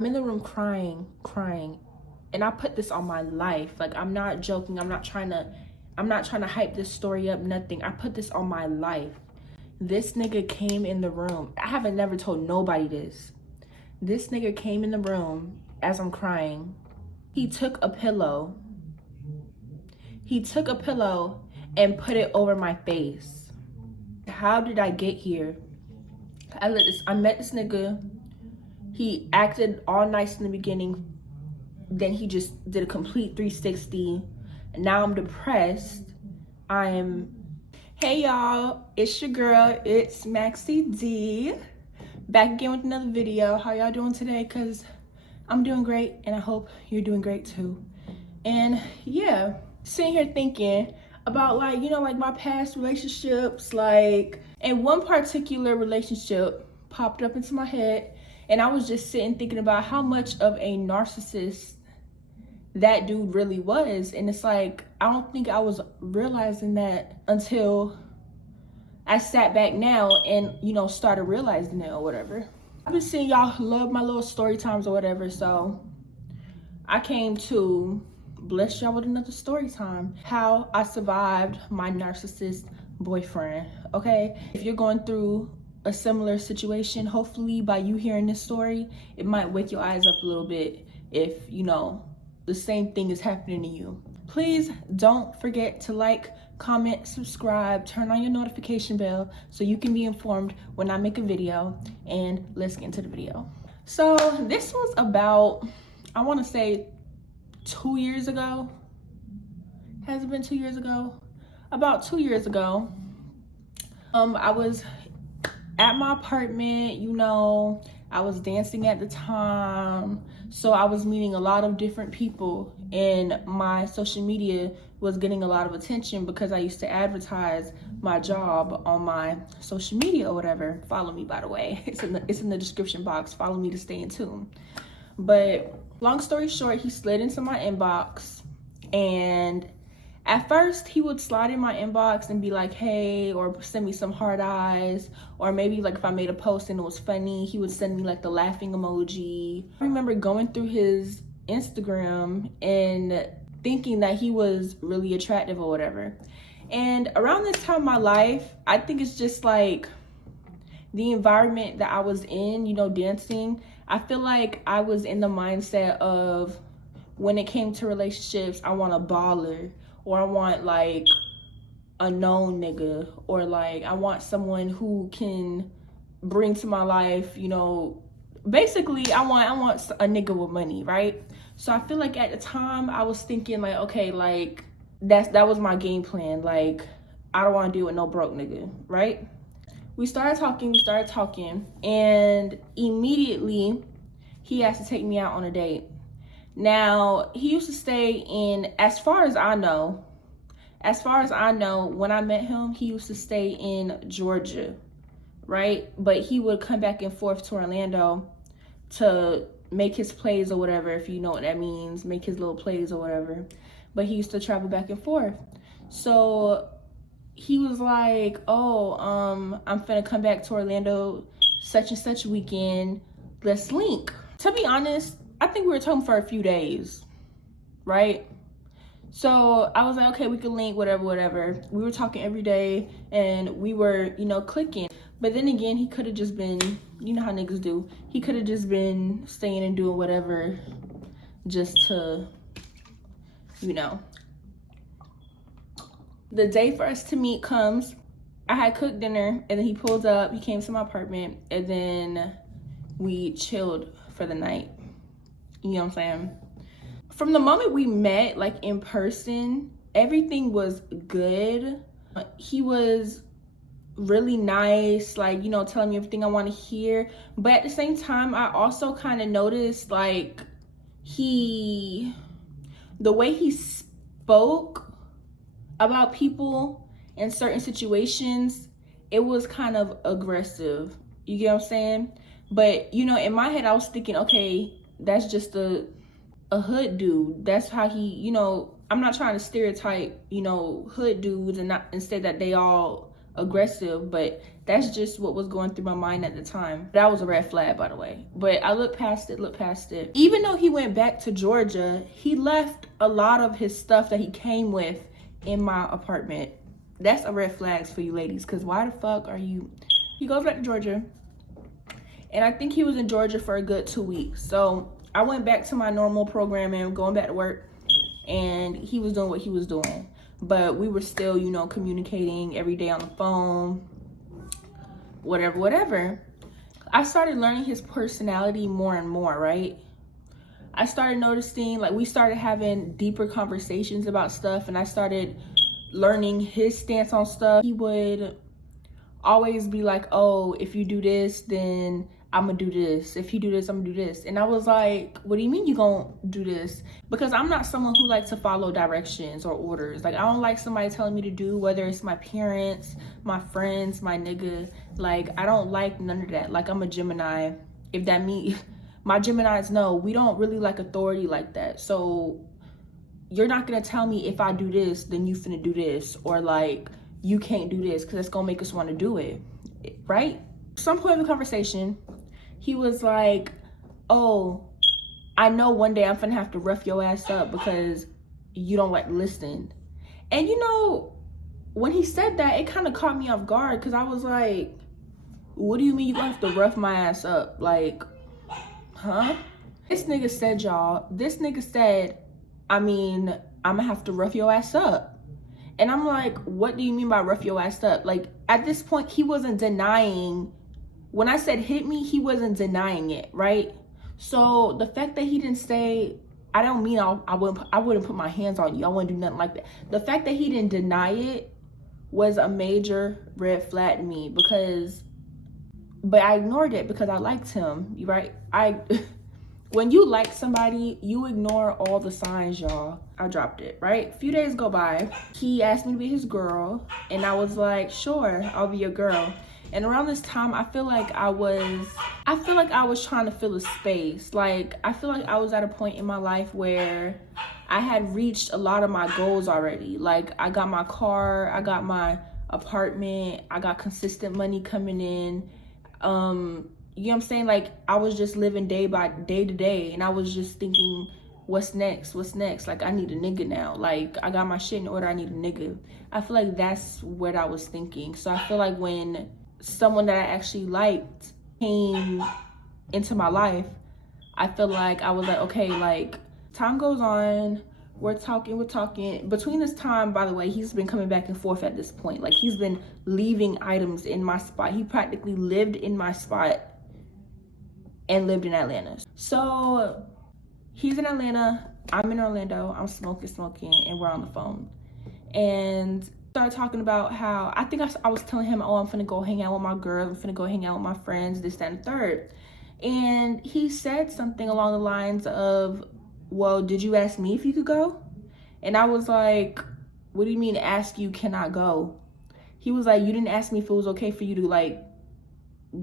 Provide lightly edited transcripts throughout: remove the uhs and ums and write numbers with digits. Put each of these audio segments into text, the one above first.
I'm in the room crying. And I put this on my life. Like, I'm not joking. I'm not trying to hype this story up, nothing. I put this on my life. This nigga came in the room. I haven't never told nobody this. This nigga came in the room as I'm crying. He took a pillow. And put it over my face. How did I get here? I met this nigga. He acted all nice in the beginning. Then he just did a complete 360. And now I'm depressed. Hey y'all, it's your girl, it's Maxie D. Back again with another video. How y'all doing today? Cause I'm doing great and I hope you're doing great too. And yeah, sitting here thinking about like my past relationships, and one particular relationship popped up into my head, and I was just sitting thinking about how much of a narcissist that dude really was. And it's like, I don't think I was realizing that until I sat back now and started realizing it or whatever. I've been seeing y'all love my little story times or whatever, so I came to bless y'all with another story time. How I survived my narcissist boyfriend. Okay, if you're going through a similar situation, hopefully by you hearing this story, it might wake your eyes up a little bit if the same thing is happening to you. Please don't forget to like, comment, subscribe, turn on your notification bell so you can be informed when I make a video. And let's get into the video. So this was about, I want to say 2 years ago. Has it been 2 years ago? About 2 years ago. I was at my apartment, I was dancing at the time. So I was meeting a lot of different people, and my social media was getting a lot of attention because I used to advertise my job on my social media or whatever. Follow me, by the way. It's in the description box. Follow me to stay in tune. But long story short, he slid into my inbox, and at first he would slide in my inbox and be like, hey, or send me some heart eyes, or maybe like if I made a post and it was funny, he would send me like the laughing emoji. I remember going through his Instagram and thinking that he was really attractive or whatever. And around this time in my life, I think it's just like the environment that I was in, dancing. I feel like I was in the mindset of, when it came to relationships, I want a baller, or I want like a known nigga, or like I want someone who can bring to my life, basically I want a nigga with money, right? So I feel like at the time I was thinking like, okay, like that was my game plan. Like, I don't want to deal with no broke nigga, right? We started talking, and immediately he asked to take me out on a date. Now, he used to stay in, as far as I know, when I met him, he used to stay in Georgia, right? But he would come back and forth to Orlando to make his plays or whatever, if you know what that means, make his little plays or whatever. But he used to travel back and forth. So he was like, oh, I'm finna come back to Orlando such and such weekend, let's link. To be honest, I think we were talking for a few days, right? So I was like, okay, we could link, whatever. We were talking every day and we were, clicking. But then again, he could have just been, you know how niggas do. He could have just been staying and doing whatever just to, The day for us to meet comes. I had cooked dinner, and then he pulled up, he came to my apartment, and then we chilled for the night. You know what I'm saying? From the moment we met, like in person, everything was good. He was really nice, like, telling me everything I want to hear. But at the same time, I also kind of noticed like the way he spoke about people in certain situations, it was kind of aggressive. You get what I'm saying? But, in my head, I was thinking, okay, that's just a hood dude. That's how he, I'm not trying to stereotype, hood dudes and say that they all aggressive, but that's just what was going through my mind at the time. That was a red flag, by the way. But I looked past it. Even though he went back to Georgia, he left a lot of his stuff that he came with in my apartment. That's a red flag for you ladies, because why the fuck are you... He goes back to Georgia, and I think he was in Georgia for a good 2 weeks. So I went back to my normal programming, going back to work, and he was doing what he was doing. But we were still, you know, communicating every day on the phone, whatever. I started learning his personality more and more, right? I started noticing, like, we started having deeper conversations about stuff, and I started learning his stance on stuff. He would always be like, oh, if you do this, then I'm gonna do this. If you do this, I'm gonna do this. And I was like, what do you mean you gonna do this? Because I'm not someone who likes to follow directions or orders. Like, I don't like somebody telling me to do, whether it's my parents, my friends, my nigga. Like, I don't like none of that. Like, I'm a Gemini. If that means, my Geminis know, we don't really like authority like that. So you're not gonna tell me if I do this, then you finna do this. Or like, you can't do this because it's gonna make us wanna do it, right? Some point in the conversation, he was like, oh, I know one day I'm finna have to rough your ass up because you don't like listen. And you know, when he said that, it kind of caught me off guard, because I was like, what do you mean you gonna have to rough my ass up? Like, huh? This nigga said, y'all, I mean, I'm gonna have to rough your ass up. And I'm like, what do you mean by rough your ass up? Like, at this point, he wasn't denying. When I said hit me, he wasn't denying it, right? So the fact that he didn't say, I don't mean I wouldn't put my hands on you, I wouldn't do nothing like that. The fact that he didn't deny it was a major red flag to me, but I ignored it because I liked him, right? When you like somebody, you ignore all the signs, y'all. I dropped it, right? A few days go by, he asked me to be his girl, and I was like, sure, I'll be your girl. And around this time, I feel like I was trying to fill a space. Like, I feel like I was at a point in my life where I had reached a lot of my goals already. Like, I got my car, I got my apartment, I got consistent money coming in. You know what I'm saying? Like, I was just living day to day, and I was just thinking, what's next? Like, I need a nigga now. Like, I got my shit in order, I need a nigga. I feel like that's what I was thinking. So I feel like when someone that I actually liked came into my life, I feel like I was like, okay, like, time goes on, we're talking. Between this time, by the way, he's been coming back and forth at this point. Like, he's been leaving items in my spot. He practically lived in my spot and lived in Atlanta. So he's in Atlanta, I'm in Orlando, I'm smoking, and we're on the phone. And started talking about how, I think I was telling him, oh, I'm finna go hang out with my girl, I'm finna go hang out with my friends, this, that, and the third. And he said something along the lines of, well, did you ask me if you could go? And I was like, what do you mean ask you, can I go? He was like, you didn't ask me if it was okay for you to, like,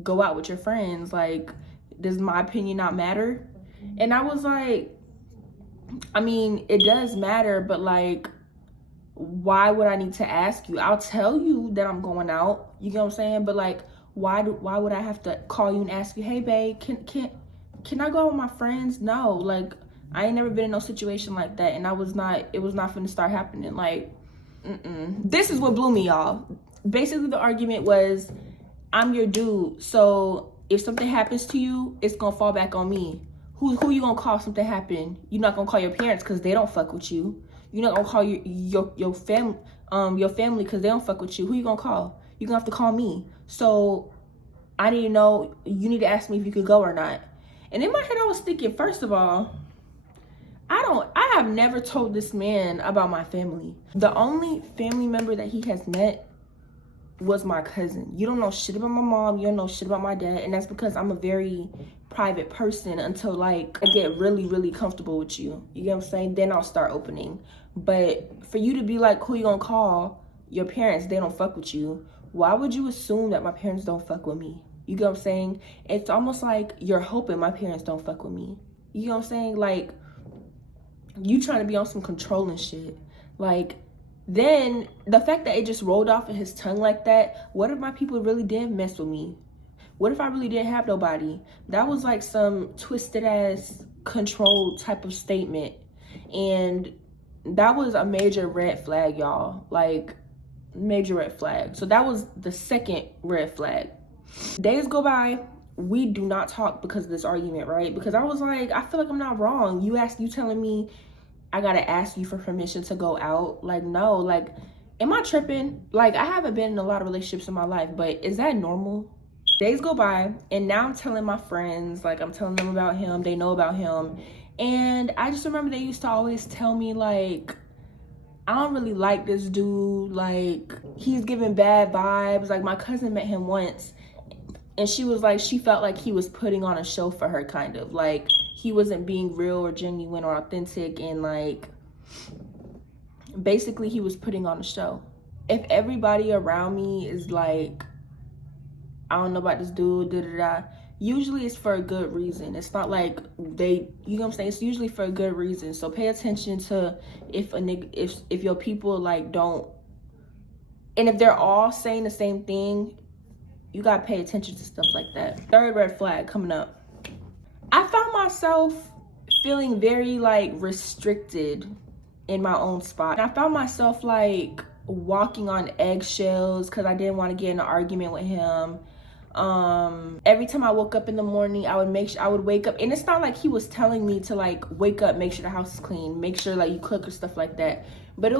go out with your friends. Like, does my opinion not matter? And I was like, I mean, it does matter, but like, why would I need to ask you? I'll tell you that I'm going out, you get what I'm saying? But like, why would I have to call you and ask you, hey babe, can I go out with my friends? No, like, I ain't never been in no situation like that, and it was not finna start happening. Like, This is what blew me, y'all. Basically, the argument was, I'm your dude, so if something happens to you, it's gonna fall back on me. Who you gonna call if something happen? You're not gonna call your parents because they don't fuck with you. You're not gonna call your family because they don't fuck with you. Who you gonna call? You're gonna have to call me. So I need to know, you need to ask me if you could go or not. And in my head, I was thinking, first of all, I have never told this man about my family. The only family member that he has met was my cousin. You don't know shit about my mom, you don't know shit about my dad, and that's because I'm a very private person until like I get really, really comfortable with you. You get what I'm saying? Then I'll start opening. But for you to be like, who you gonna call? Your parents, they don't fuck with you. Why would you assume that my parents don't fuck with me? You get what I'm saying? It's almost like you're hoping my parents don't fuck with me. You get what I'm saying? Like, you trying to be on some controlling shit. Like, Then the fact that it just rolled off of his tongue like that, what if my people really did mess with me? What if I really didn't have nobody? That was like some twisted ass control type of statement. And that was a major red flag, y'all. Like, major red flag. So that was the second red flag. Days go by, we do not talk because of this argument, right? Because I was like, I feel like I'm not wrong. You telling me I gotta ask you for permission to go out? Like, no, like, am I tripping? Like, I haven't been in a lot of relationships in my life, but is that normal? Days go by, and now I'm telling my friends, like, I'm telling them about him, they know about him. And I just remember they used to always tell me, like, I don't really like this dude, like, he's giving bad vibes. Like, my cousin met him once, and she was like, she felt like he was putting on a show for her, kind of. Like, he wasn't being real or genuine or authentic, and, like, basically he was putting on a show. If everybody around me is like, I don't know about this dude, usually it's for a good reason. It's not like they, you know what I'm saying? It's usually for a good reason. So pay attention to if a nigga, if your people like don't, and if they're all saying the same thing, you gotta pay attention to stuff like that. Third red flag coming up. I found myself feeling very like restricted in my own spot. And I found myself like walking on eggshells because I didn't want to get in an argument with him. Every time I woke up in the morning, I would wake up, and it's not like he was telling me to like wake up, make sure the house is clean, make sure like you cook or stuff like that. But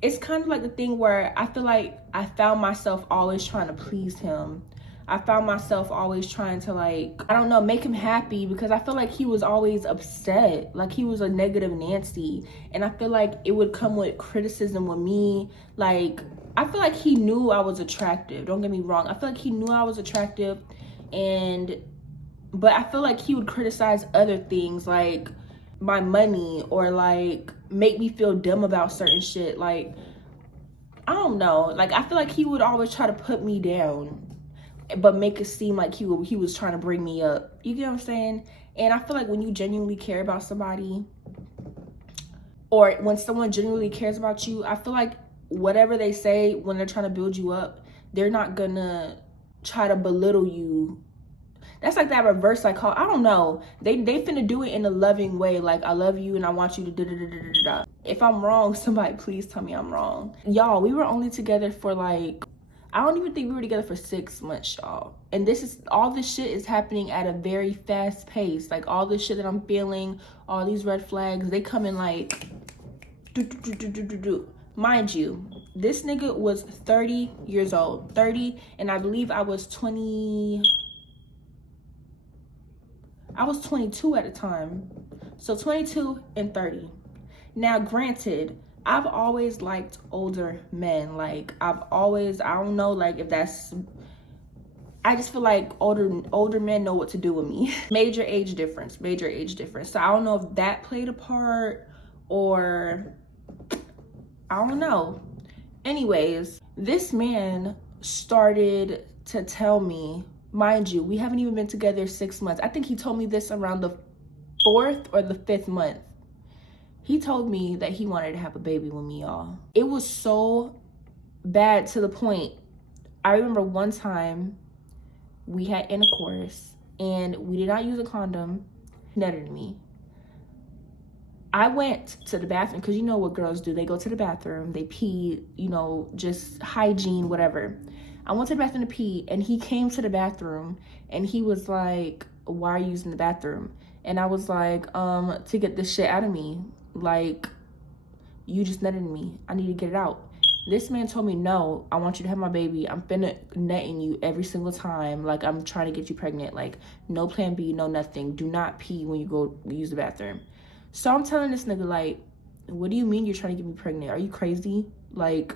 it's kind of like the thing where I feel like I found myself always trying to please him. I found myself always trying to, like, I don't know, make him happy, because I feel like he was always upset. Like, he was a negative Nancy. And I feel like it would come with criticism with me. Like, I feel like he knew I was attractive. Don't get me wrong. I feel like he knew I was attractive. But I feel like he would criticize other things, like my money, or like make me feel dumb about certain shit. Like, I don't know. Like, I feel like he would always try to put me down, but make it seem like he was trying to bring me up. You get what I'm saying? And I feel like when you genuinely care about somebody, or when someone genuinely cares about you, I feel like whatever they say when they're trying to build you up, they're not gonna try to belittle you. That's like that reverse psychology. I don't know. They finna do it in a loving way. Like, I love you and I want you to da-da-da-da-da-da. If I'm wrong, somebody please tell me I'm wrong. Y'all, we were only together for like, I don't even think we were together for 6 months, y'all. And all this shit is happening at a very fast pace. Like, all this shit that I'm feeling, all these red flags, they come in like, do. Mind you, this nigga was 30 years old. 30, and I believe I was 20. I was 22 at the time. So 22 and 30. Now, granted, I've always liked older men. Like, I don't know, like, if that's, I just feel like older men know what to do with me. Major age difference. So I don't know if that played a part, or I don't know. Anyways, this man started to tell me, mind you, we haven't even been together 6 months. I think he told me this around the 4th or the 5th month. He told me that he wanted to have a baby with me, y'all. It was so bad to the point. I remember one time we had intercourse and we did not use a condom. He nutted me. I went to the bathroom, because you know what girls do. They go to the bathroom, they pee, you know, just hygiene, whatever. I went to the bathroom to pee, and he came to the bathroom, and he was like, why are you using the bathroom? And I was like, to get this shit out of me. Like, you just nutted me. I need to get it out. This man told me, no, I want you to have my baby. I'm finna nut in you every single time. Like, I'm trying to get you pregnant. Like, no plan B, no nothing. Do not pee when you go use the bathroom. So I'm telling this nigga, like, what do you mean you're trying to get me pregnant? Are you crazy? Like,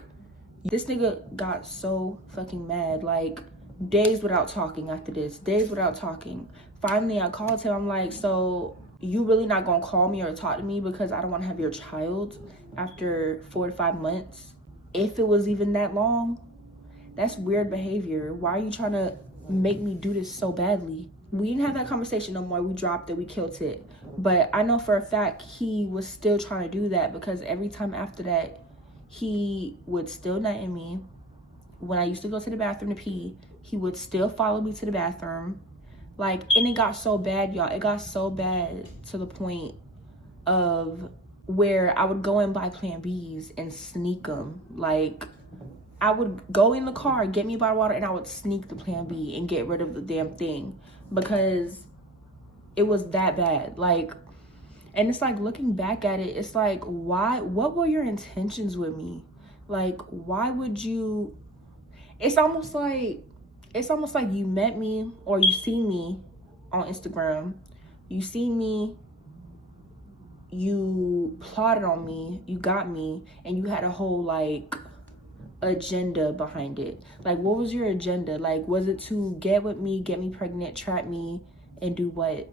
this nigga got so fucking mad. Like, days without talking after this. Days without talking. Finally, I called him. I'm like, so you really not gonna call me or talk to me because I don't want to have your child after 4 to 5 months? If it was even that long? That's weird behavior. Why are you trying to make me do this so badly? We didn't have that conversation no more. We dropped it. We killed it. But I know for a fact he was still trying to do that, because every time after that, he would still nut in me. When I used to go to the bathroom to pee, he would still follow me to the bathroom. Like, and it got so bad, y'all. It got so bad to the point of where I would go and buy Plan Bs and sneak them. Like, I would go in the car, get me a bottle of water, and I would sneak the Plan B and get rid of the damn thing because it was that bad. Like, and it's like, looking back at it, it's like, why? What were your intentions with me? Like, why would you? It's almost like you met me, or you see me on Instagram, you see me, you plotted on me, you got me, and you had a whole like agenda behind it. Like, what was your agenda? Like, was it to get with me, get me pregnant, trap me, and do what?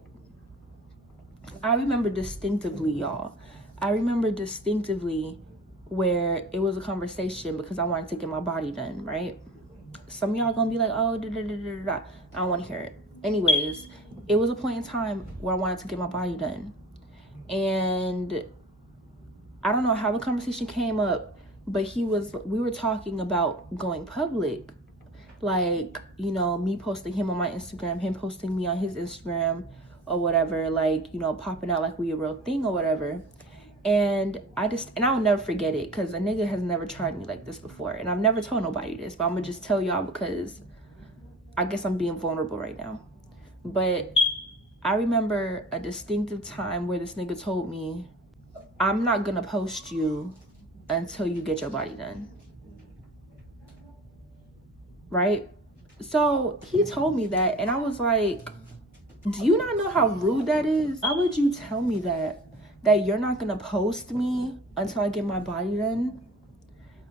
I remember distinctively, y'all. I remember distinctively where it was a conversation because I wanted to get my body done, right? Some of y'all gonna be like, oh, da, da, da, da, da. I don't want to hear it. Anyways, it was a point in time where I wanted to get my body done. And I don't know how the conversation came up, but we were talking about going public. Like, you know, me posting him on my Instagram, him posting me on his Instagram or whatever, like, you know, popping out like we a real thing or whatever. And I'll never forget it because a nigga has never tried me like this before. And I've never told nobody this, but I'm gonna just tell y'all because I guess I'm being vulnerable right now. But I remember a distinctive time where this nigga told me, I'm not gonna post you until you get your body done. Right? So he told me that, and I was like, do you not know how rude that is? Why would you tell me that you're not gonna post me until I get my body done?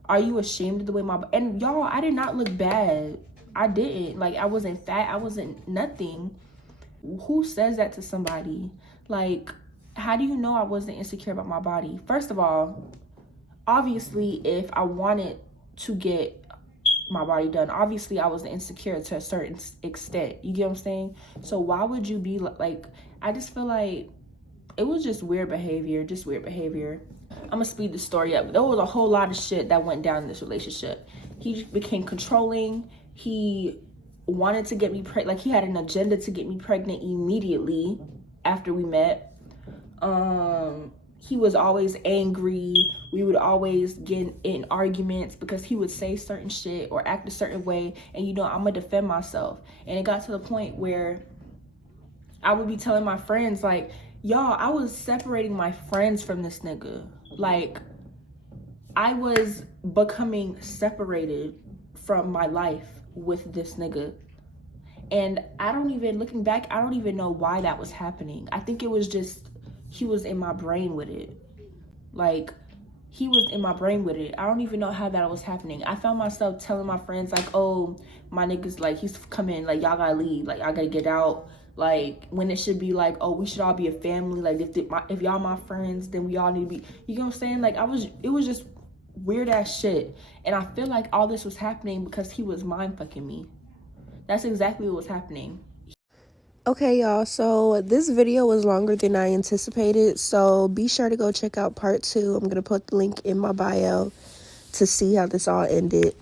Are you ashamed of the way and y'all, I did not look bad. I didn't. Like, I wasn't fat, I wasn't nothing. Who says that to somebody? Like, how do you know I wasn't insecure about my body? First of all, obviously, if I wanted to get my body done, obviously I was insecure to a certain extent. You get what I'm saying? So why would you be like, I just feel like it was just weird behavior. I'm gonna speed the story up. There was a whole lot of shit that went down in this relationship. He became controlling. He wanted to get me pregnant. Like, he had an agenda to get me pregnant immediately after we met. He was always angry. We would always get in arguments because he would say certain shit or act a certain way, and you know, I'm gonna defend myself. And it got to the point where I would be telling my friends, like, y'all, I was separating my friends from this nigga. Like, I was becoming separated from my life with this nigga. And looking back, I don't even know why that was happening. I think it was just, he was in my brain with it. Like, he was in my brain with it. I don't even know how that was happening. I found myself telling my friends, like, oh, my nigga's, like, he's coming, like, y'all gotta leave, like, I gotta get out. Like, when it should be like, oh, we should all be a family. Like, if y'all my friends, then we all need to be, you know what I'm saying? Like, it was just weird ass shit. And I feel like all this was happening because he was mind fucking me. That's exactly what was happening. Okay, y'all, so this video was longer than I anticipated, so be sure to go check out part 2. I'm going to put the link in my bio to see how this all ended.